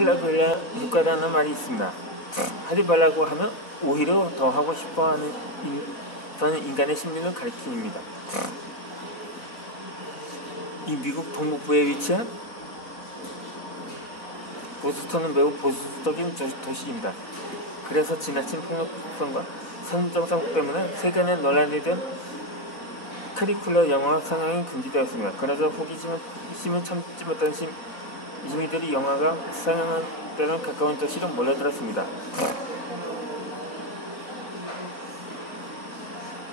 하려고 해야 육가라는 말이 있습니다. 하지 말라고 하면 오히려 더 하고 싶어하는 인간의 심리를 가리킵니다. 이 미국 동북부에 위치한 보스턴은 매우 보수적인 도시입니다. 그래서 지나친 폭력성과 선정성 때문에 세계 내 논란이 된 커리큘러 영화 상영이 금지되었습니다. 그러자 호기심은 참지 못한 시민들이 영화가 상영한 때는 가까운 도시로 몰려들었습니다.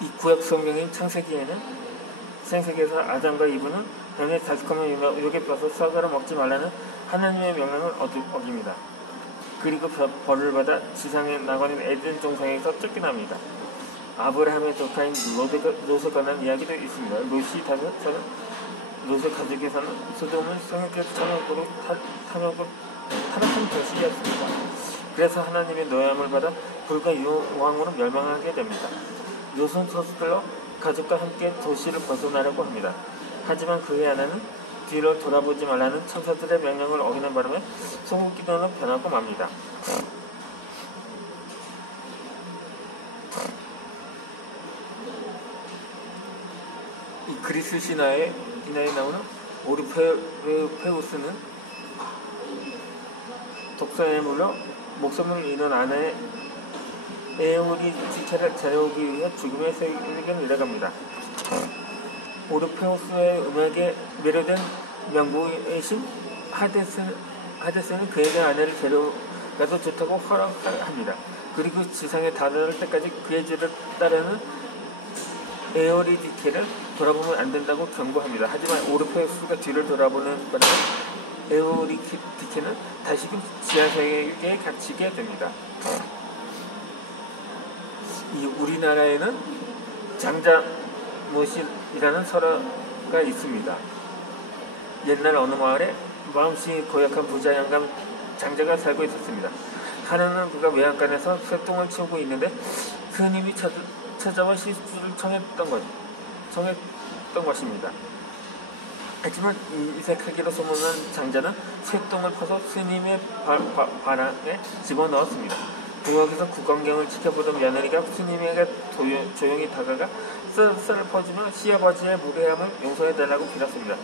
이 구약 성경인 창세기에서 아담과 이브는 연애 다스컴의 유혹에 빠져 사과를 먹지 말라는 하나님의 명령을 어깁니다. 그리고 벌을 받아 지상의 낙원인 에덴 동산에서 쫓겨납니다. 아브라함의 조카인 롯에 관한 이야기도 있습니다. 롯의 가족에서는 소돔은 성역의 탐욕을 타락한 도시였습니다. 그래서 하나님의 노예함을 받아 불과 유황으로 멸망하게 됩니다. 롯은 서둘러 가족과 함께 도시를 벗어나려고 합니다. 하지만 그의 아내는 뒤로 돌아보지 말라는 천사들의 명령을 어기는 바람에 소금기둥으로 변하고 맙니다. 이 그리스 신화에 나오는 오르페우스는 독사에 물려 목숨을 잃은 아내 에오리디케를 데려오기 위해 죽음의 세계를 내려갑니다. 오르페우스의 음악에 매료된 명부이신 하데스는 그에게 아내를 데려가도 좋다고 허락합니다. 그리고 지상에 다다를 때까지 그의 죄를 따르는 에오리디케를 돌아보면 안 된다고 경고합니다. 하지만 오르페우스가 뒤를 돌아보는 바람에 에오리디케는 다시금 지하세계에 갇히게 됩니다. 우리나라에는 장자못이라는 설화가 있습니다. 옛날 어느 마을에 마음씨 고약한 부자 영감 장자가 살고 있었습니다. 하루는 그가 외양간에서 쇠똥을 치우고 있는데 스님이 찾아와 시술을 청했던 것입니다. 하지만 이색하기로 소문난 장자는 쇠똥을 퍼서 스님의 발안에 집어넣었습니다. 부엌에서 구광경을 지켜보던 며느리가 스님에게 조용히 다가가 썰을 퍼주며 시아버지의 무례함을 용서해달라고 빌었습니다.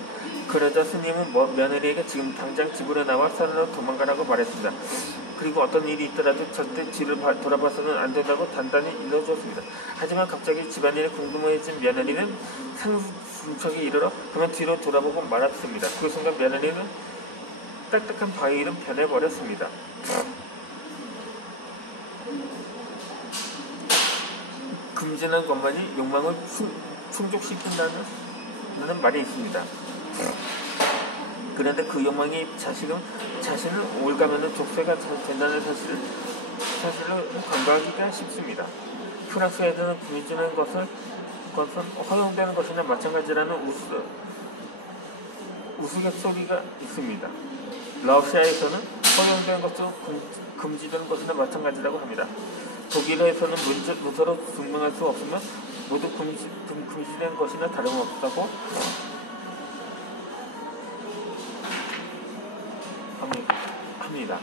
그러자 스님은 며느리에게 지금 당장 집으로 나와 산으로 도망가라고 말했습니다. 그리고 어떤 일이 있더라도 절대 뒤를 돌아봐서는 안 된다고 단단히 일러주었습니다. 하지만 갑자기 집안일에 궁금해진 며느리는 상승척에 이르러 그만 뒤로 돌아보고 말았습니다. 그 순간 며느리는 딱딱한 바위로 변해버렸습니다. 금진한 것만이 욕망을 충족시킨다는 말이 있습니다. 그런데 그 욕망이 자신을 올가면은 족쇄가 된다는 사실을 간과하기가 쉽습니다. 프랑스 애들은 금진한 것은 허용되는 것이나 마찬가지라는 우스갯소리가 있습니다. 러시아에서는 허용된 것도 금지되는 것이나 마찬가지라고 합니다. 독일에서는 문서로 증명할 수 없으면 모두 금지된 것이나 다름없다고 합니다.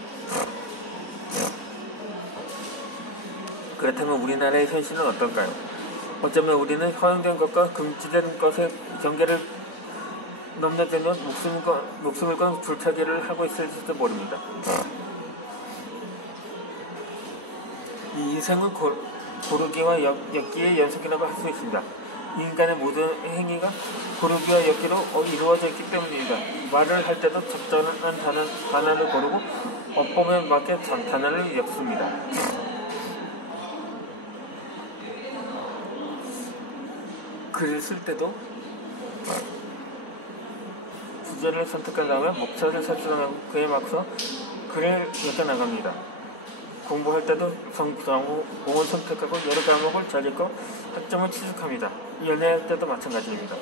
그렇다면 우리나라의 현실은 어떨까요? 어쩌면 우리는 허용된 것과 금지된 것의 경계를 넘나들면 목숨을 건 불타기를 하고 있을지도 모릅니다. 이 인생은 고르기와 엮기의 연속이라고 할 수 있습니다. 인간의 모든 행위가 고르기와 엮기로 이루어져 있기 때문입니다. 말을 할 때도 적절한 단어를 고르고 어법에 맞게 단어를 엮습니다. 글을 쓸 때도 주제를 선택하려면 목차를 설정하고 그에 맞춰서 글을 엮어나갑니다. 공부할 때도 성공을 선택하고 여러 과목을 잘 읽고 학점을 취득합니다. 연애할 때도 마찬가지입니다.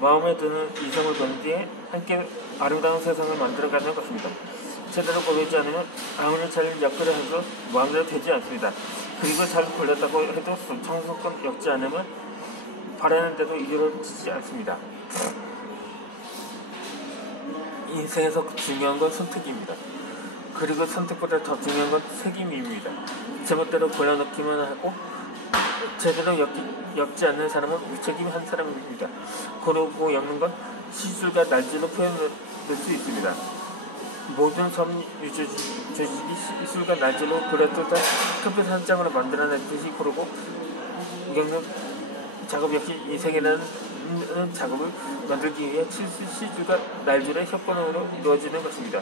마음에 드는 이성을 본 뒤에 함께 아름다운 세상을 만들어가는 것입니다. 제대로 고르지 않으면 아무리 잘 엮으려 해도 마음대로 되지 않습니다. 그리고 잘 골랐다고 해도 정성껏 엮지 않으면 바라는 데도 이루어지지 않습니다. 인생에서 중요한 건 선택입니다. 그리고 선택보다 더 중요한 건 책임입니다. 제멋대로 골라넣기만 하고 제대로 엮지 않는 사람은 무책임한 사람입니다. 고르고 엮는 건 시술과 날조로 표현될 수 있습니다. 모든 조직이 시술과 날조로 그려뜯은 컴퓨터 한 장으로 만들어냈듯이 고르고 엮는 작업 역시 인생이라는 작업을 만들기 위해 시줄과 날줄의 협건으로 이루어지는 것입니다.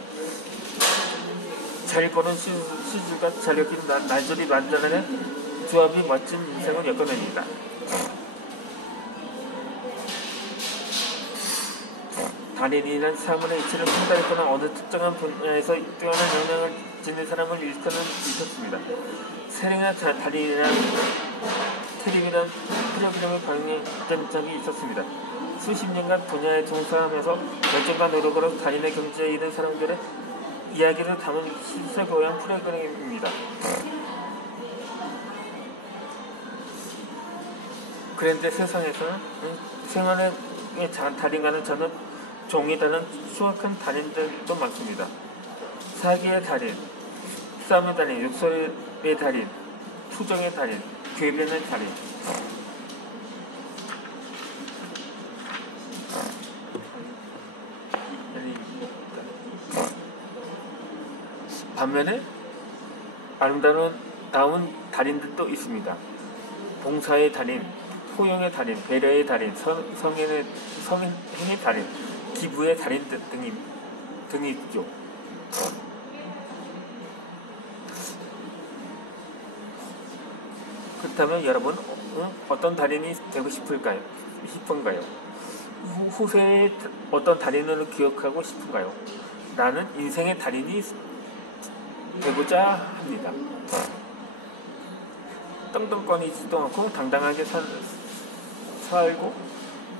잘 고른 시줄과 잘 엮인 날줄이 만들어낸 조합이 멋진 인생을 엮어냅니다. 달인이란 사물의 이치를 판단했거나 어느 특정한 분야에서 뛰어난 영향을 지닌 사람을 일컫습니다. 세랭아 달인이란 테립이란 프로그램을 방영된 적이 있었습니다. 수십 년간 분야에 종사하면서 열정과 노력으로 달인의 경지에 이른 사람들의 이야기를 담은 실사고양 프로그램입니다. 그런데 세상에서는 생활의 달인과는 저는 종이 다른 수확한 달인들도 많습니다. 사기의 달인, 싸움의 달인, 욕설의 달인, 투정의 달인, 궤변의 달인. 반면에 아름다운 달인들도 있습니다. 봉사의 달인, 포용의 달인, 배려의 달인, 성행의 달인, 기부의 달인 등이 있죠. 그렇다면 여러분 어떤 달인이 되고 싶은가요? 후세의 어떤 달인을 기억하고 싶은가요? 나는 인생의 달인이 되고자 합니다. 떵떵거리지도 않고 당당하게 살고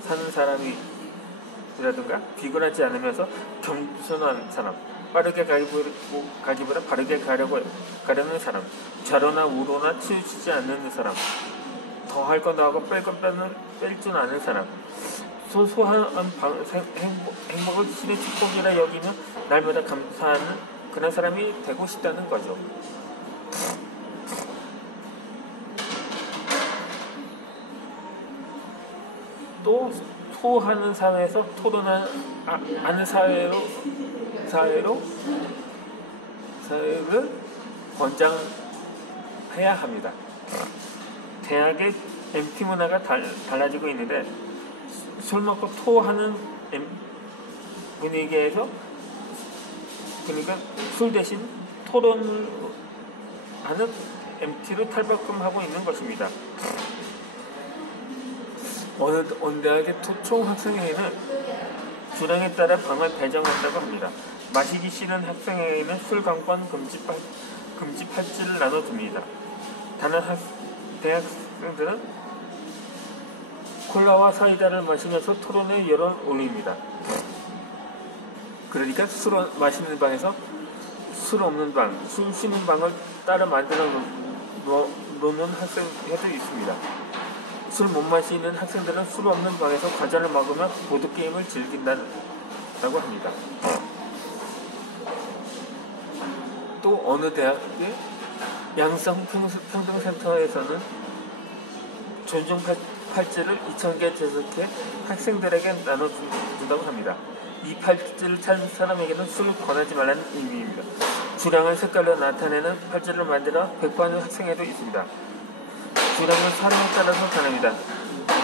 사는 사람이라든가 비굴하지 않으면서 겸손한 사람, 빠르게 가기보다 바르게 가려는 사람, 좌로나 우로나 치우치지 않는 사람, 더 할 건 더하고 뺄 건 뺄 줄 아는 사람, 소소한 행복을 신의 축복이라 여기며 날마다 감사하는 그런 사람이 되고 싶다는 거죠. 또 소하는 사회에서 토론하는 사회를 권장해야 합니다. 대학의 MT 문화가 달라지고 있는데 술 먹고 토하는 분위기에서 그러니까 술 대신 토론을 하는 MT를 탈바꿈하고 있는 것입니다. 어느 대학의 총학생회의는 주량에 따라 방을 배정한다고 합니다. 마시기 싫은 학생회의는 술 강권 금지 팔찌를 나눠줍니다. 다른 대학생들은 콜라와 사이다를 마시면서 토론의 열을 올립니다. 그러니까 술 마시는 방에서 술 없는 방, 술 쉬는 방을 따로 만들어 놓는 학생회도 있습니다. 술 못 마시는 학생들은 술 없는 방에서 과자를 먹으며 보드게임을 즐긴다고 합니다. 또 어느 대학의 양성평등센터에서는 존중 팔찌를 2,000개 제작해 학생들에게 나눠준다고 합니다. 이 팔찌를 찬 사람에게는 술을 권하지 말라는 의미입니다. 주량을 색깔로 나타내는 팔찌를 만들어 배포하는 학생회도 있습니다. 주량은 사람에 따라서 다릅니다.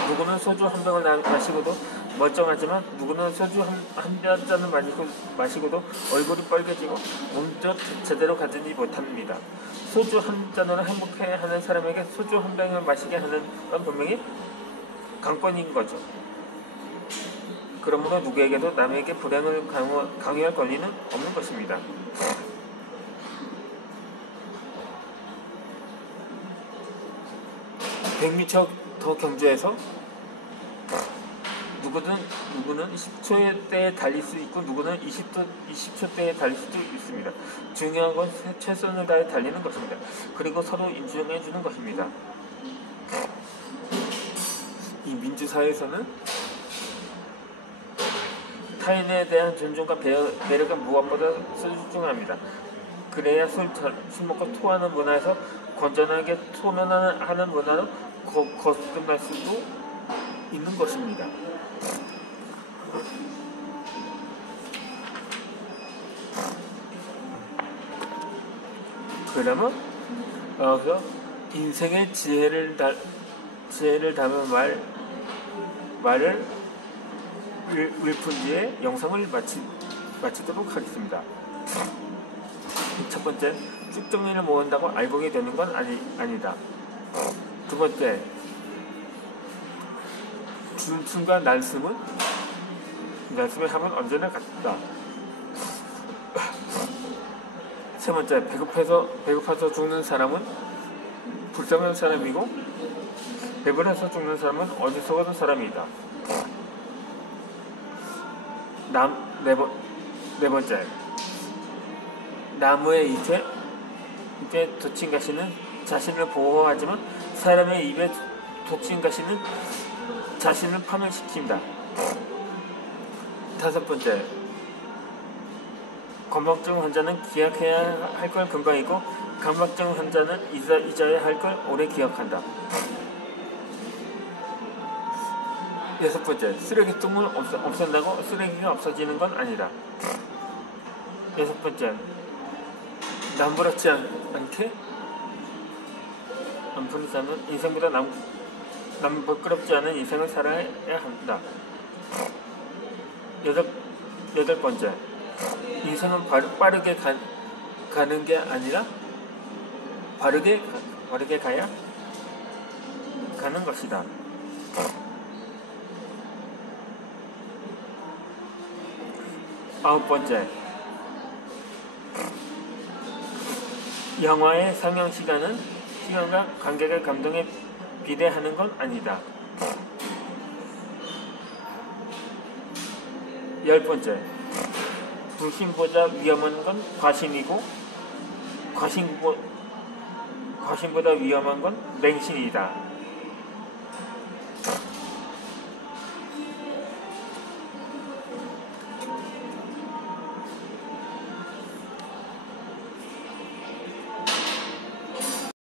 누구는 소주 한 병을 마시고도 멀쩡하지만 누구는 소주 한 잔을 마시고도 얼굴이 빨개지고 몸도 제대로 가지지 못합니다. 소주 한 잔으로 행복해하는 사람에게 소주 한 병을 마시게 하는 건 분명히 강권인 거죠. 그러므로 누구에게도 남에게 불행을 강요할 권리는 없는 것입니다. 백미처 더 경주에서 누구는 10초대에 달릴 수 있고 누구는 20초대에 달릴 수도 있습니다. 중요한 건 최선을 다해 달리는 것입니다. 그리고 서로 인정해주는 것입니다. 이 민주사회에서는 타인에 대한 존중과 배려가 무엇보다 소중합니다. 그래야 술 먹고 토하는 문화에서 건전하게 토론하는 문화로 거듭날 수도 있는 것입니다. 그러면 인생의 지혜를 담은 말을 읊은 뒤에 영상을 마치도록 하겠습니다. 첫 번째, 쭉정이를 모은다고 알곡이 되는 건 아니다. 두 번째, 준춤과 날숨의 합은 언제나 같다. 세 번째, 배고파서 죽는 사람은 불쌍한 사람이고 배불러서 죽는 사람은 어리석은 사람이다. 네 번째, 나무의 잎에 돋친 가시는 자신을 보호하지만 사람의 입에 돋친 가시는 자신을 파멸시킨다. 다섯 번째, 건망증 환자는 기억해야 할 걸 금방 잊고 강박증 환자는 잊어야 할 걸 오래 기억한다. 여섯 번째, 쓰레기통을 없앤다고 쓰레기가 없어지는 건 아니다. 여섯 번째, 남부럽지 않게 남편이 사는 인생보다 남 부끄럽지 않은 인생을 살아야 한다. 여덟 번째, 인생은 빠르게 가는 게 아니라 바르게 가야 가는 것이다. 아홉 번째, 영화의 상영 시간과 관객의 감동에 비례하는 건 아니다. 열 번째, 불신보다 위험한 건 과신이고 과신보다 위험한 건 맹신이다.